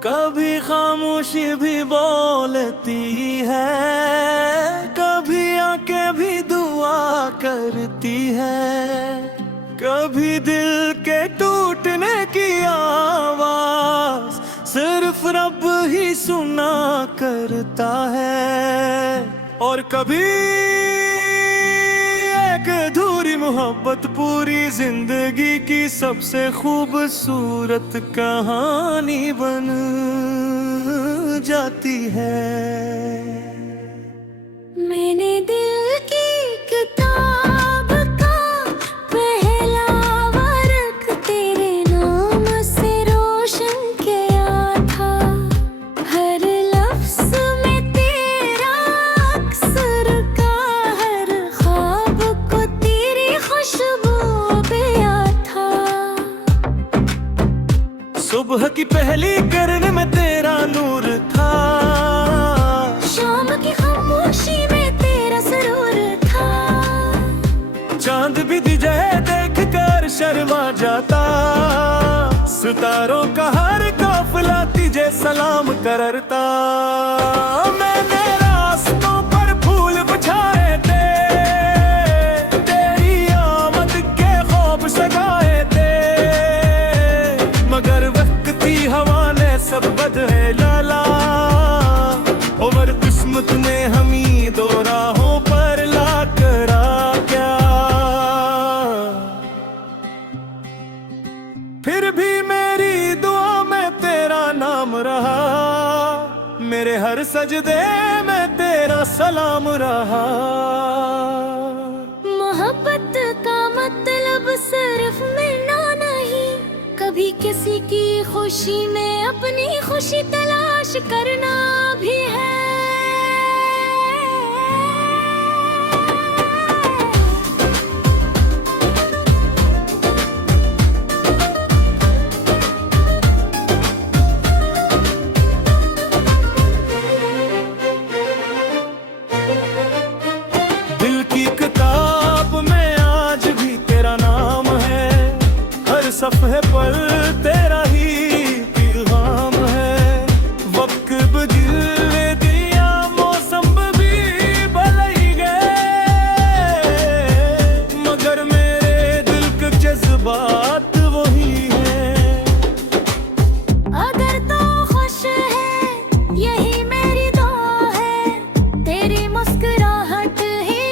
कभी खामोशी भी बोलती है, कभी आंखें भी दुआ करती है, कभी दिल के टूटने की आवाज सिर्फ रब ही सुना करता है। और कभी एक अधूरी मोहब्बत पूरी जिंदगी की सबसे खूबसूरत कहानी बन जाती है। मैंने दिल की किताब का पहला वर्क तेरे नाम से रोशन किया था। हर लफ्ज में तेरा अक्सर का, हर ख्वाब को तेरी खुशबू पिया था। सुबह की पहली किरण में तेरा नूर था, शाम की खामोशी में तेरा सरूर था। चांद भी तुझे देख कर शर्मा जाता, सितारों का हर काफिला तुझे सलाम करता। मैंने रास्तों पर फूल बिछाए थे, तेरी आमद के ख्वाब सजाए थे, मगर वक्त की हवा ने सब बदले डाला। और किस्मत ने हम ही दो राहों पर ला करा क्या। फिर भी मेरी दुआ में तेरा नाम रहा, मेरे हर सजदे में तेरा सलाम रहा। मोहब्बत का मतलब सिर्फ मिलना नहीं, कभी किसी की खुशी में अपनी खुशी तलाश करना भी है। दिल की किताब में आज भी तेरा नाम है, हर सफ़े पर तेरा ही पैगाम है। वक्त बदल दिया, मौसम भी बदल गए, मगर मेरे दिल के जज्बात वही हैं। अगर तो खुश है यही मेरी दुआ है, तेरी मुस्कुराहट ही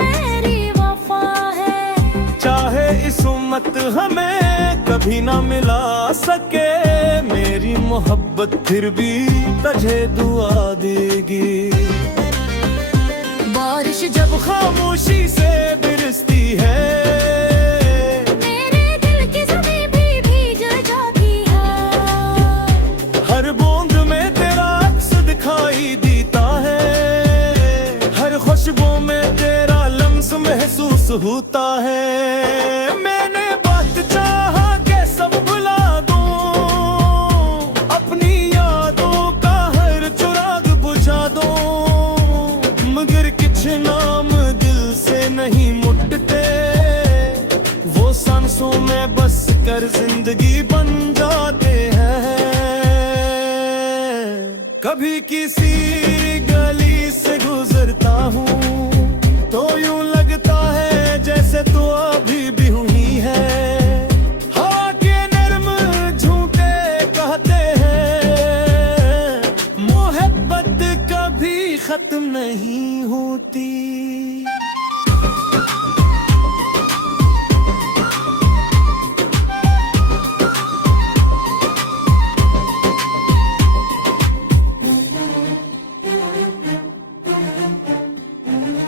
मेरी वफा है। चाहे इस उम्मत हमें कभी ना मिला सके, मेरी मोहब्बत फिर भी तुझे दुआ देगी। बारिश जब खामोशी से बरसती है, मेरे दिल की ज़मीं भी भीग जाती है। हर बूंद में तेरा अक्स दिखाई देता है, हर खुशबू में तेरा लम्स महसूस होता है। मैंने बात चाहा के सब भुला दूं, अपनी यादों का हर चुराग बुझा दूं, मगर कुछ नाम दिल से नहीं मुटते, वो सांसों में बस कर जिंदगी बन जाते हैं। कभी किसी गली से गुजरता हूँ तो यूं लगता है जैसे तू अभी भी हुई है। हवा के नर्म झूठे कहते हैं, मोहब्बत कभी खत्म नहीं होती।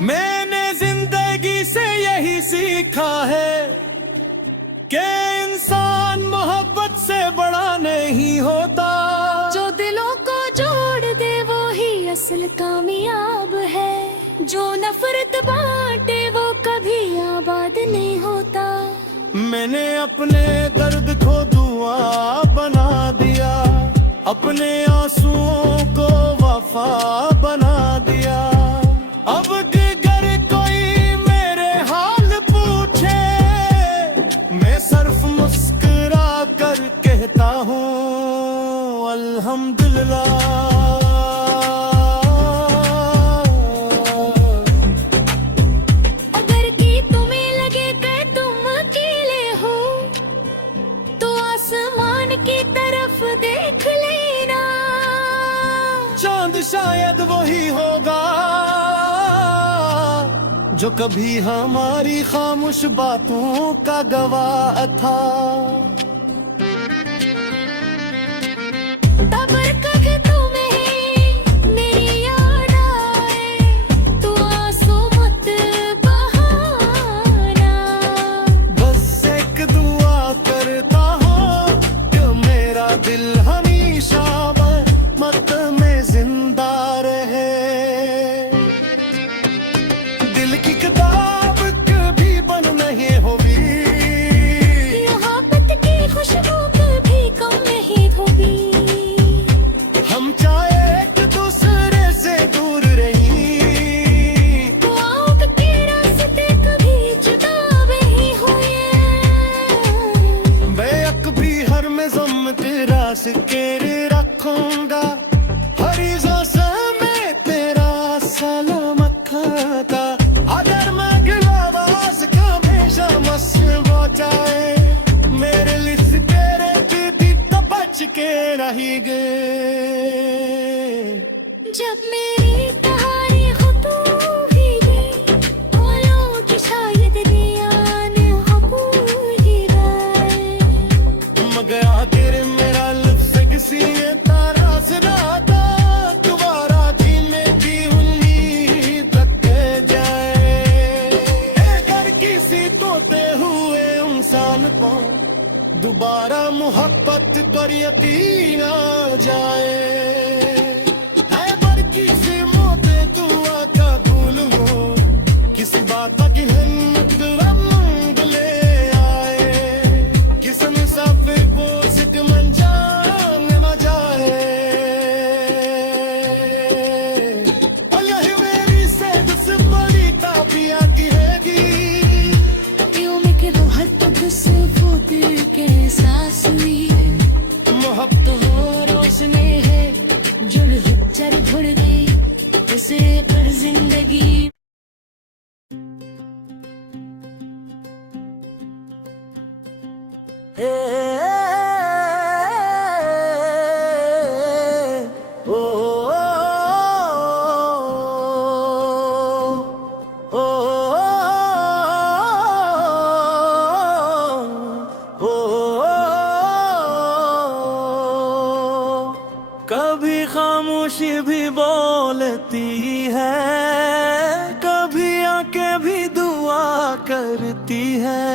मैंने जिंदगी से यही सीखा है कि इंसान मोहब्बत से बड़ा नहीं होता। जो दिलों को जोड़ दे वो ही असल कामयाब है, जो नफरत बांटे वो कभी आबाद नहीं होता। मैंने अपने दर्द को दुआ बना दिया, अपने आंसुओं को वफा बना दिया। अब दिगर कोई मेरे हाल पूछे, मैं सिर्फ मुस्कुरा कर कहता हूँ अल्हम्दुलिल्लाह। अगर कि तुम्हें लगे कि तुम अकेले हो तो आसमान की तरफ देख लेना, चांद शायद वही होगा जो कभी हमारी खामोश बातों का गवाह था। तब कख तुम्हें मेरी याद आए तो आंसू मत बहाना, बस एक दुआ करता हूँ कि मेरा दिल हमेशा मत में जिंदा रहे। दिल की किताब कभी बंद नहीं होगी, मोहब्बत की खुशबू कभी कम नहीं होगी। हम चाहे एक दूसरे से दूर रही, दुआओं के रास्ते कभी जुदा नहीं हुए। बेअक भी हर में ज़म तेरा सिकेरे रखूंगा, हरी सांस में तेरा सलामत खाता। अगर मैं गिलावास का हमेशा मस्बो जाए, मेरे लिए तेरे दीदी तो बच के रही गए। जब मेरी कहानी हो तू भीगी, बोलो कि शायद रियान हो पूरी रात। मगर आखिर मेरा लफ्ज़ किसी ने तारा सुनाता, दोबारा जीने की उम्मीद रख जाए। अगर किसी तोते हुए इंसान को दोबारा मोहब्बत पर यकीन आ जाए, है पर किसी मोते दुआ का भूल हो, किसी बात की हिम्मत रंग ले आए, किस मुसाफिर को सिट मन जाने न जाए। और यही मेरी सेहत से बड़ी ताबिया की हैगी, यूं में के वो हर तक से फूटे के सांस ली। मोहब्बत हो रोशनी है जुड़ चर भुड़ गई उसे पर जिंदगी। कभी खामोशी भी बोलती है, कभी आंखें भी दुआ करती है,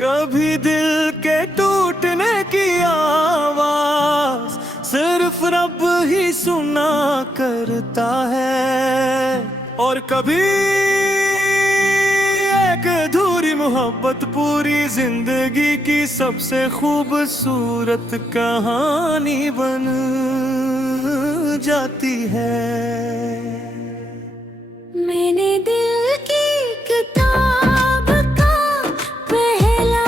कभी दिल के टूटने की आवाज सिर्फ रब ही सुना करता है। और कभी एक अधूरी मोहब्बत पूरी जिंदगी की सबसे खूबसूरत कहानी बन जाती है। मैंने दिल की किताब का पहला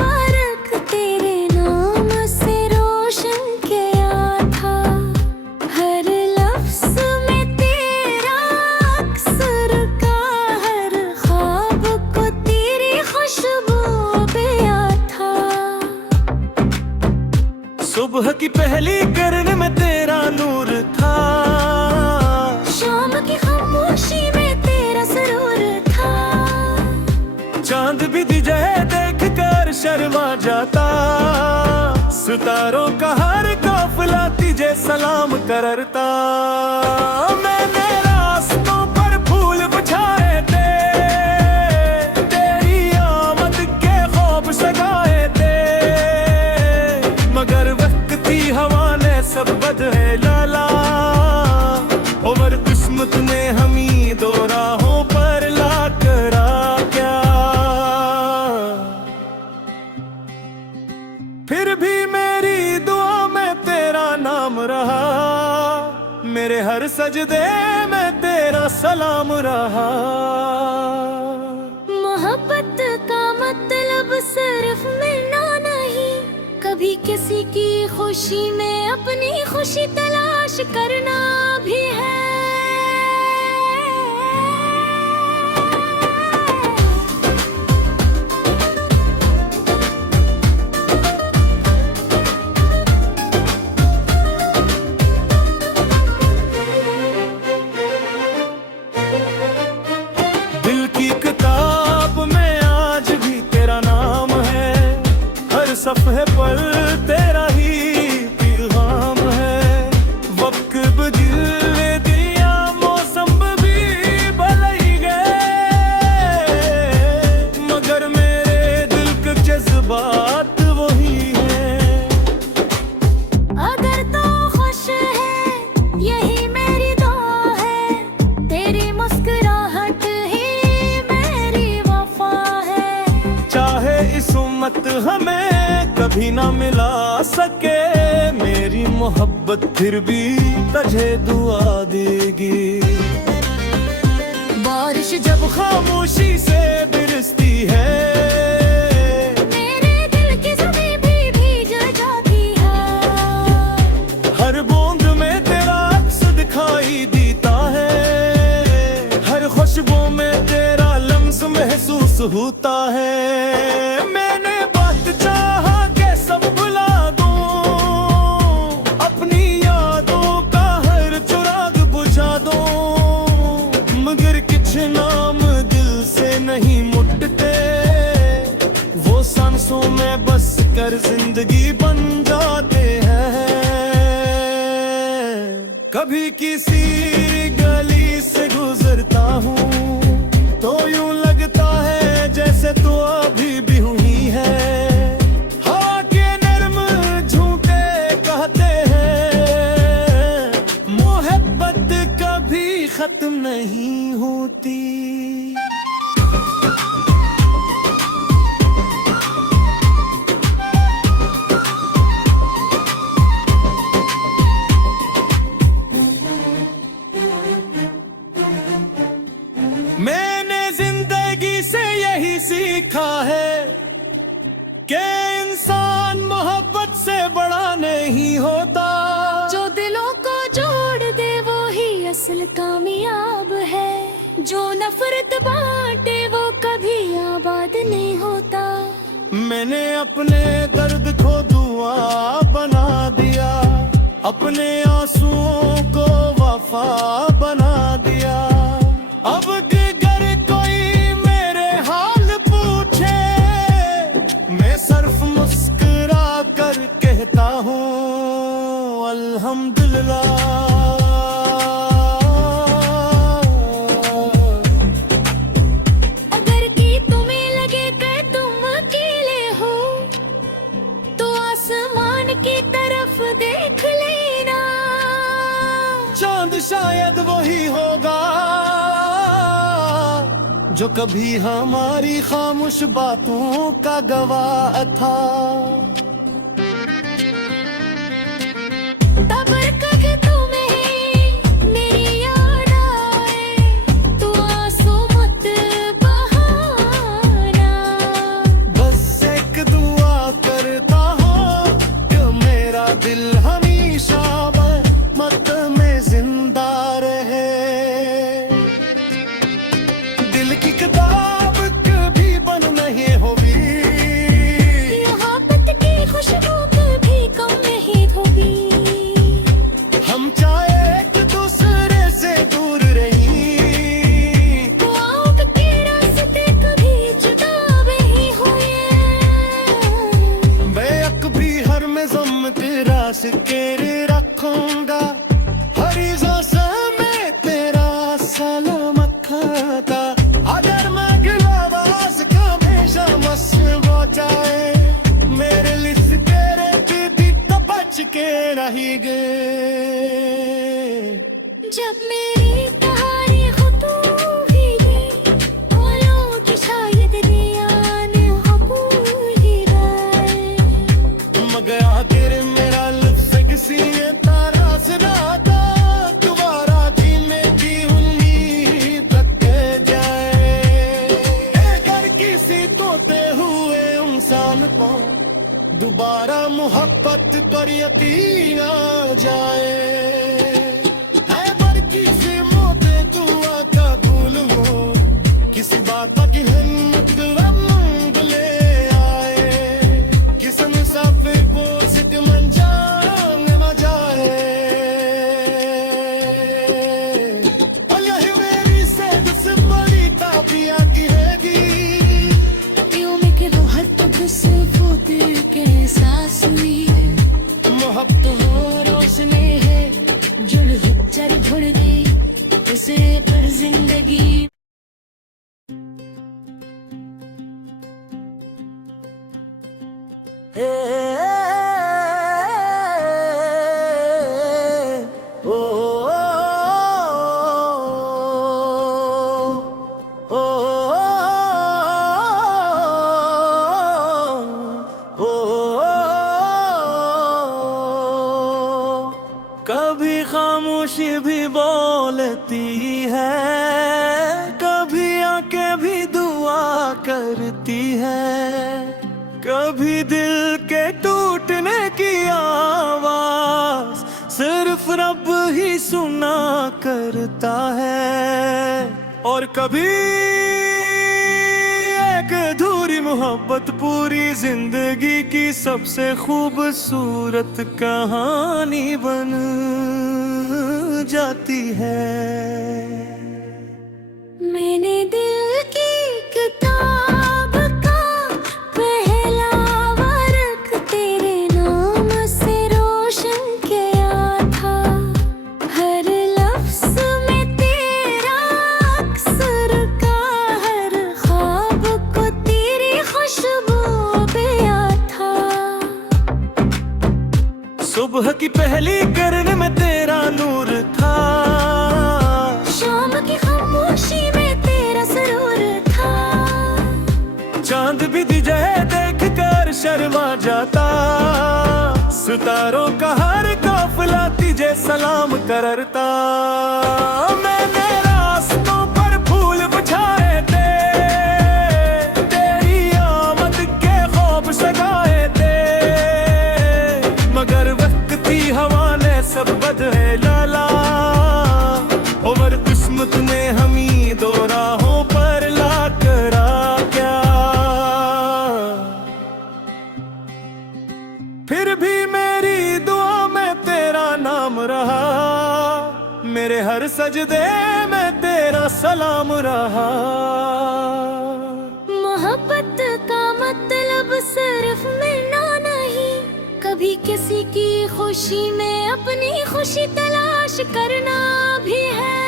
वर्क तेरे नाम से रोशन किया था। हर लफ्ज में तेरा अक्सर का हर ख्वाब को तेरी खुशबू पिया था। सुबह की पहली किरण में तेरा नूर था, शाम की खामोशी में तेरा सरूर था। चांद भी तुझे देख कर शर्मा जाता, सितारों का हर काफिला तुझे सलाम करता। मैंने रास्तों पर फूल बिछाए थे, तेरी आमद के ख्वाब सजाए थे, मगर वक्त की हवा ने सब बदले लाला। उमर किस्मत ने हमी दो राहों पर ला करा क्या। सजदे में तेरा सलाम रहा। मोहब्बत का मतलब सिर्फ मिलना नहीं, कभी किसी की खुशी में अपनी खुशी तलाश करना भी है। दिल की किताब में आज भी तेरा नाम है, हर सफ़े पर तेरा ही पैगाम है। वक्त बदल दिया, मौसम भी बदल गए, मगर मेरे दिल के जज्बात वही हैं। अगर तो खुश है यही मेरी दुआ है, तेरी मुस्कुराहट ही मेरी वफा है। चाहे इस उम्मत हमें कभी ना मिला सके, मेरी मोहब्बत फिर भी तुझे दुआ देगी। बारिश जब खामोशी से बरसती है, मेरे दिल की ज़मीं भी भीग जाती है। हर बूंद में तेरा अक्स दिखाई देता है, हर खुशबू में तेरा लम्स महसूस होता है। मैंने बात चाहा के सब भुला दूं, अपनी यादों का हर चिराग बुझा दूं, मगर कुछ नाम दिल से नहीं मुटते, वो सांसों में बस कर जिंदगी बन जाते हैं। कभी किसी गली से गुजरता हूँ तो यूं लगता है जैसे तू अभी भी हुई है। हवा के नर्म झूठे कहते हैं, मोहब्बत कभी खत्म नहीं होती। मैंने जिंदगी से यही सीखा है कि इंसान मोहब्बत से बड़ा नहीं होता। जो दिलों को जोड़ दे वो ही असल कामयाब है, जो नफरत बांटे वो कभी आबाद नहीं होता। मैंने अपने दर्द को दुआ बना दिया, अपने आंसुओं को वफा बना दिया। अब अगर कोई मेरे हाल पूछे, मैं सिर्फ मुस्कुरा कर कहता हूँ अल्हम्दुलिल्लाह। अगर कि तुम्हें लगे कि तुम अकेले हो, तो आसमान की तरफ देख लेना, चांद शायद वही होगा जो कभी हमारी खामोश बातों का गवाह था। तब कभी तुम्हें मेरी याद आए तो आंसू मत बहाना। बस एक दुआ करता हूँ कि मेरा दिल हमेशा मत में जिंदा रहे। दिल की किताब कभी बंद नहीं होगी, मोहब्बत की खुशबू कभी कम नहीं होगी। हम चाहे एक दूसरे से दूर रही, दुआओं के रास्ते कभी जुदा नहीं हुए। मैं भी हर में ज़म तेरा सिकेरे रखूंगा, हर सांस में तेरा सलाम खाता। अगर मैं गिलावास का हमेशा मस्त बचाए, मेरे लिए तेरे दीदी तो बच के रही गए। जब मेरी कहानी हो तू भीगी, बोलो कि शायद रियान हो भूल गए। मगर आखिर मेरा लफ्ज़ किसी तारा से नाता दोबारा जी दोबारा मोहब्बत पर यकीन आ जाए। है बड़की से मोटे तू आका भूल हो, किसी बात की हिम्मत रंग ले आए। किस मुसाफिर को सिट मन जान बजाए। और यही मेरी सेहत से बड़ी तापिया की हैगी। तापियों में के दो हद तक से पोते के एहसास हुई। मोहब्बत हो रोशनी है जुड़ चर जुड़ गई इसे पर जिंदगी। कभी खामोशी भी बोलती है, कभी आंखें भी दुआ करती है। कभी दिल के टूटने की आवाज सिर्फ रब ही सुना करता है। और कभी एक अधूरी मोहब्बत पूरी जिंदगी की सबसे खूबसूरत कहानी बन जाती है। मैंने दिल की किताब का पहला वर्क तेरे नाम से रोशन किया था। हर लफ्ज में तेरा अक्सर का, हर ख्वाब को तेरी खुशबू पिया था। सुबह की पहली किरण में तेरा नूर था, शाम की खामोशी में तेरा सरूर था। चांद भी तुझे देख कर शर्मा जाता। सितारों का हर काफिला तुझे सलाम करता। मैंने रास्तों पर फूल बिछाए थे, तेरी आमद के ख्वाब सजाए थे। मगर वक्त की हवा ने सब बदले डाला। उमर किस्मत ने हम ही दो राहों पर ला करा क्या। फिर भी मेरी दुआ में तेरा नाम रहा, मेरे हर सजदे में तेरा सलाम रहा। मोहब्बत का मतलब सिर्फ मिलना नहीं, कभी किसी की खुशी में अपनी खुशी तलाश करना भी है।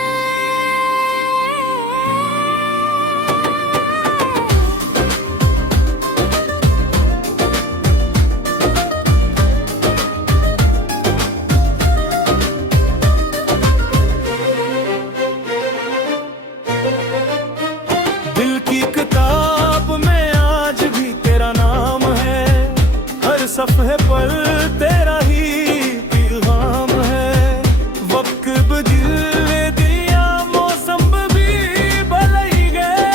दिल की किताब में आज भी तेरा नाम है। हर सफ़े पर तेरा ही पैगाम है। वक्त बदल दिया, मौसम भी बदल गए,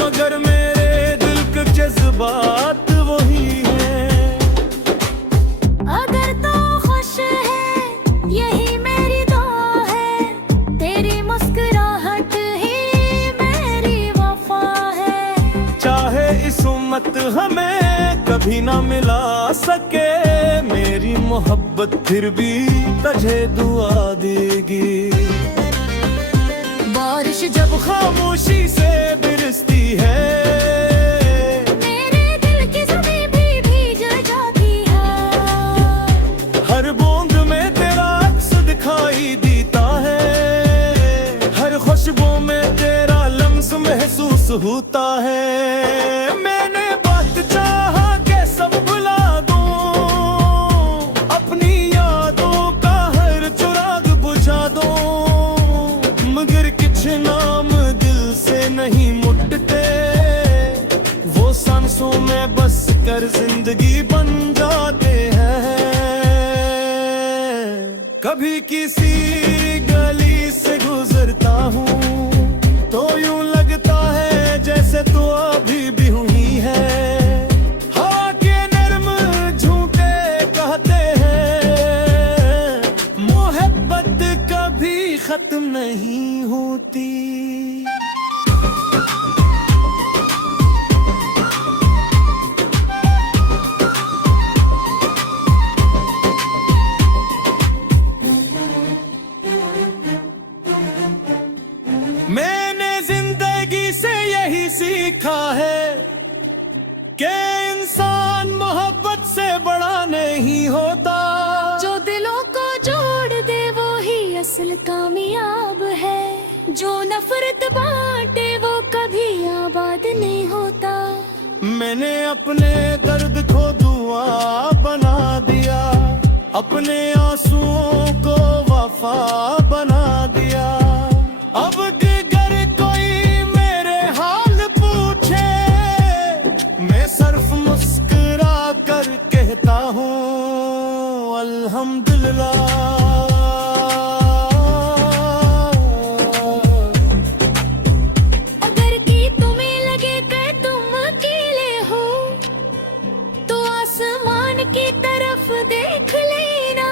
मगर मेरे दिल के जज्बात वही हैं। अगर तो खुश है यही मेरी दुआ है, तेरी मुस्कुराहट ही मेरी वफा है। चाहे इस उम्मत हमें कभी ना मिला सके, मेरी मोहब्बत फिर भी तुझे दुआ देगी। बारिश जब खामोशी से बरसती है, मेरे दिल की ज़मीं भी भीग जाती है। हर बूंद में तेरा अक्स दिखाई देता है। हर खुशबू में तेरा लम्स महसूस होता है। मैंने बात चाहा के सब भुला दूं, अपनी यादों का हर चिराग बुझा दूं, मगर कुछ नाम दिल से नहीं मुटते। वो सांसों में बस कर जिंदगी बन जाते हैं। कभी किसी गली से गुजरता हूँ तो यूं लगता है जैसे तू अभी भी हुई है। हवा की नहीं होती। मैंने जिंदगी से यही सीखा है कि इंसान मोहब्बत से बड़ा नहीं होता। जो दिलों को जोड़ दे वो ही असल कामयाब है। जो नफरत बांटे वो कभी आबाद नहीं होता। मैंने अपने दर्द को दुआ बना दिया, अपने आंसुओं को वफा बना दिया। अब दिगर कोई मेरे हाल पूछे, मैं सिर्फ मुस्कुरा कर कहता हूँ अल्हम्दुलिल्लाह। अगर कि तुम्हें लगे कि तुम अकेले हो तो आसमान की तरफ देख लेना।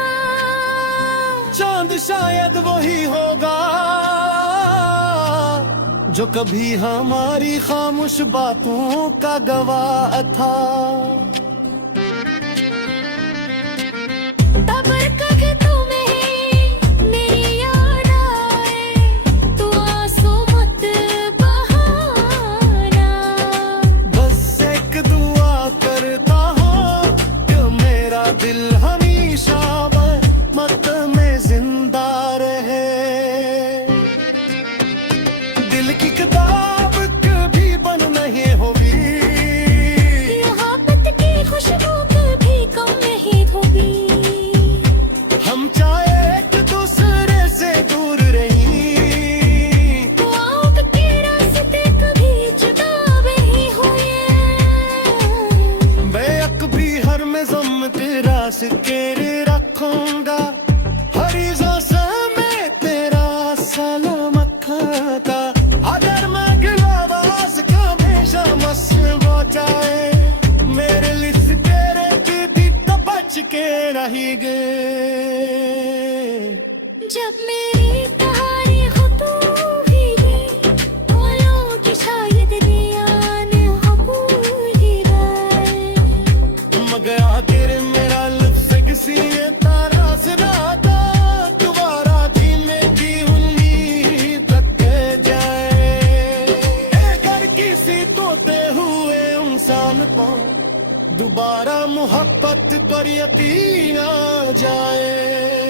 चांद शायद वही होगा जो कभी हमारी खामोश बातों का गवाह था। तब कभी तुम्हें मेरी याद आए तो आंसू मत बहाना। बस एक दुआ करता हूँ कि मेरा दिल हमेशा मत में जिंदा रहे। दिल की किताब कभी बंद नहीं होगी, मोहब्बत की खुशबू कभी कम नहीं होगी। हम चाहे एक दूसरे से दूर रही, दुआओं के रास्ते कभी जुदा नहीं हुए। बेअक भी हर में ज़म तेरा सिकेरे रखूंगा। हरी सांस में तेरा सलाम का। अगर मैं गिलावाज का हमेशा मस्बो जाए, मेरे लिए तेरे दीदी तो बच के रही गए। जब मेरी कहानी हो तू भी गई, बोलो कि शायद रियान हो पूरी गए। मगर आखिर मेरा लफ्ज़ किसी तारा से नाता, दोबारा जीने की उम्मीद रख जाए। अगर किसी तोते हुए इंसान को दोबारा मोहब्बत पर यकीन आ जाए।